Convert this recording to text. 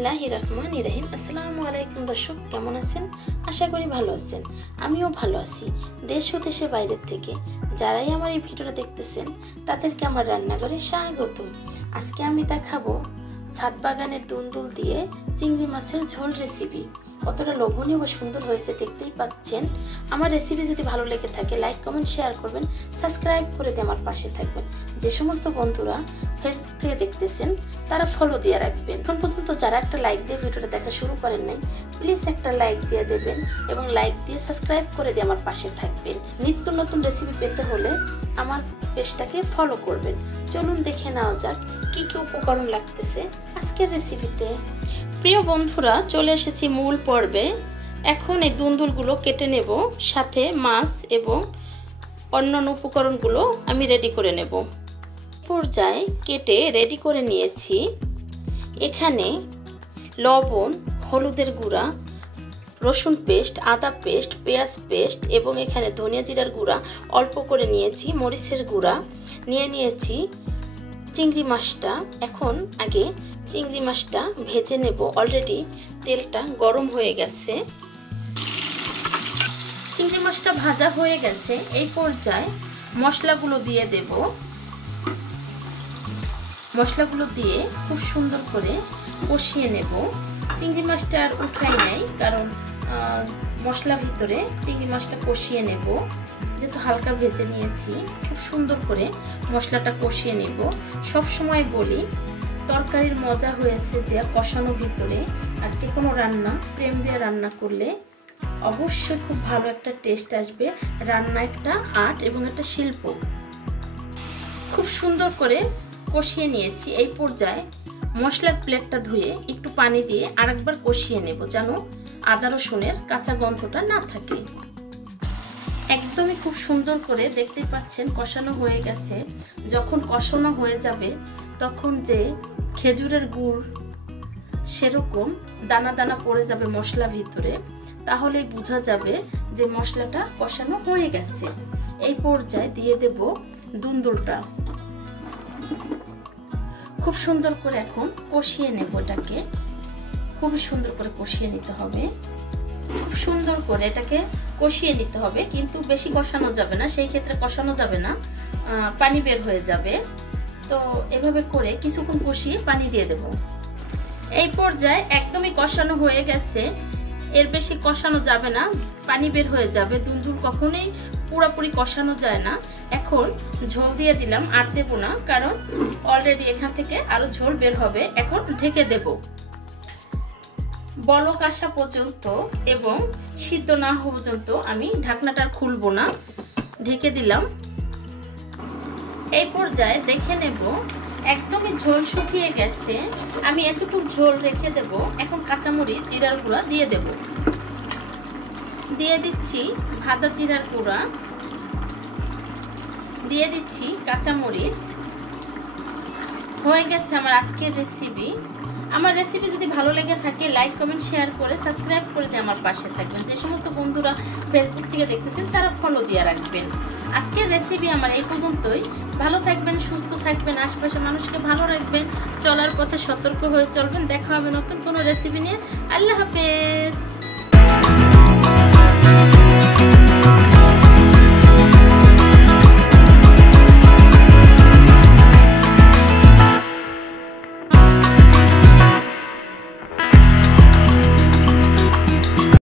বিসমিল্লাহির রহমানির রহিম। আসসালামু আলাইকুম দর্শক, কেমন আছেন? আশা করি ভালো আছেন। আমিও ভালো আছি। দেশ ও দেশের বাইরের থেকে যারাই আমার এই ভিডিওটা দেখতেছেন তাদেরকে আমার রান্নাঘরে স্বাগতম। আজকে আমি দেখাবো ছাদ বাগানের দুন্দুল দিয়ে চিংড়ি মাছের ঝোল রেসিপি। কতটা লোভনীয় ও সুন্দর হয়েছে দেখতেই পাচ্ছেন। আমার রেসিপি যদি ভালো লেগে থাকে লাইক কমেন্ট শেয়ার করবেন, সাবস্ক্রাইব করে দিয়ে আমার পাশে থাকবেন। যে সমস্ত বন্ধুরা ফেসবুক থেকে দেখতেছেন তারা ফলো দিয়ে রাখবেন। এখন পর্যন্ত যারা একটা লাইক দিয়ে ভিডিওটা দেখা শুরু করেন নাই, প্লিজ একটা লাইক দিয়ে দেবেন এবং লাইক দিয়ে সাবস্ক্রাইব করে দিয়ে আমার পাশে থাকবেন। নিত্য নতুন রেসিপি পেতে হলে আমার পেজটাকে ফলো করবেন। চলুন দেখে নেওয়া যাক কি কি উপকরণ লাগতেছে আজকের রেসিপিতে। প্রিয় বন্ধুরা, চলে এসেছি মূল পর্বে। এখন এই দুন্দুলগুলো কেটে নেব, সাথে মাছ এবং অন্যান্য উপকরণগুলো আমি রেডি করে নেব। পর্যায়ে কেটে রেডি করে নিয়েছি। এখানে লবণ, হলুদের গুঁড়া, রসুন পেস্ট, আদা পেস্ট, পেঁয়াজ পেস্ট এবং এখানে ধনিয়া জিরার গুঁড়া অল্প করে নিয়েছি, মরিচের গুঁড়া নিয়েছি। চিংড়ি মাছটা এখন আগে চিংড়ি মাছটা ভেজে নেব। অলরেডি তেলটা গরম হয়ে গেছে। চিংড়ি মাছটা ভাজা হয়ে গেছে। এই পর্যায়ে মশলাগুলো দিয়ে দেব। মশলাগুলো দিয়ে খুব সুন্দর করে কষিয়ে নেব। চিংড়ি মাছটা আর উঠাই নাই, কারণ মশলা ভিতরে চিংড়ি মাছটা কষিয়ে নেব। যেহেতু হালকা ভেজে নিয়েছি, খুব সুন্দর করে মশলাটা কষিয়ে নেব। সব সময় বলি, তরকারির মজা হয়েছে যে কষানো ভিতরে। আর যে কোনো রান্না প্রেম দিয়ে রান্না করলে অবশ্যই খুব ভালো একটা টেস্ট আসবে। রান্না একটা আর্ট এবং একটা শিল্প। খুব সুন্দর করে কষিয়ে নিয়েছি। এই পর্যায়ে মশলার প্লেটটা ধুয়ে একটু পানি দিয়ে আরেকবার কষিয়ে নেব, যেন আদা রসুনের কাঁচা গন্ধটা না থাকে। একদমই খুব সুন্দর করে দেখতে পাচ্ছেন কষানো হয়ে গেছে। যখন কষানো হয়ে যাবে তখন যে খেজুরের গুড় সেরকম দানা দানা পড়ে যাবে মশলা ভিতরে, তাহলেই বোঝা যাবে যে মশলাটা কষানো হয়ে গেছে। এই পর্যায়ে দিয়ে দেব দুন্দুলটা। খুব সুন্দর করে এখন কষিয়ে নেব। এটাকে খুব সুন্দর করে কষিয়ে নিতে হবে। খুব সুন্দর করে এটাকে কষিয়ে নিতে হবে, কিন্তু বেশি কষানো যাবে না। সেই ক্ষেত্রে কষানো যাবে না, পানি বের হয়ে যাবে। তো এভাবে করে কিছুক্ষণ কষিয়ে পানি দিয়ে দেব। এই পর্যায়ে একদমই কষানো হয়ে গেছে। এর বেশি কষানো যাবে না, পানি বের হয়ে যাবে। দুন্দুল কখনোই পুরোপুরি কষানো যায় না। এখন ঝোল দিয়ে দিলাম, আর দেবো না, কারণ অলরেডি এখান থেকে আরো ঝোল বের হবে। এখন ঢেকে দেব। বলক আসা পর্যন্ত এবং সিদ্ধ না হওয়া পর্যন্ত আমি ঢাকনাটা খুলবো না, ঢেকে দিলাম। এই পর্যায়ে দেখে নেব একদমই ঝোল শুকিয়ে গেছে। আমি এতটুকু ঝোল রেখে দেব। এখন কাঁচামরিচ, জিরার গুঁড়া দিয়ে দেব। দিয়ে দিচ্ছি ভাজা জিরার গুঁড়া, দিয়ে দিচ্ছি কাঁচামরিচ। হয়ে গেছে আমার আজকের রেসিপি। আমার রেসিপি যদি ভালো লেগে থাকে লাইক কমেন্ট শেয়ার করে সাবস্ক্রাইব করে দিয়ে আমার পাশে থাকবেন। যে সমস্ত বন্ধুরা ফেসবুক থেকে দেখতেছেন তারা ফলো দিয়ে রাখবেন। আজকের রেসিপি আমার এই পর্যন্তই। ভালো থাকবেন, সুস্থ থাকবেন, আশেপাশের মানুষকে ভালো রাখবেন, চলার পথে সতর্ক হয়ে চলবেন। দেখা হবে নতুন কোনো রেসিপি নিয়ে। আল্লাহ হাফেজ।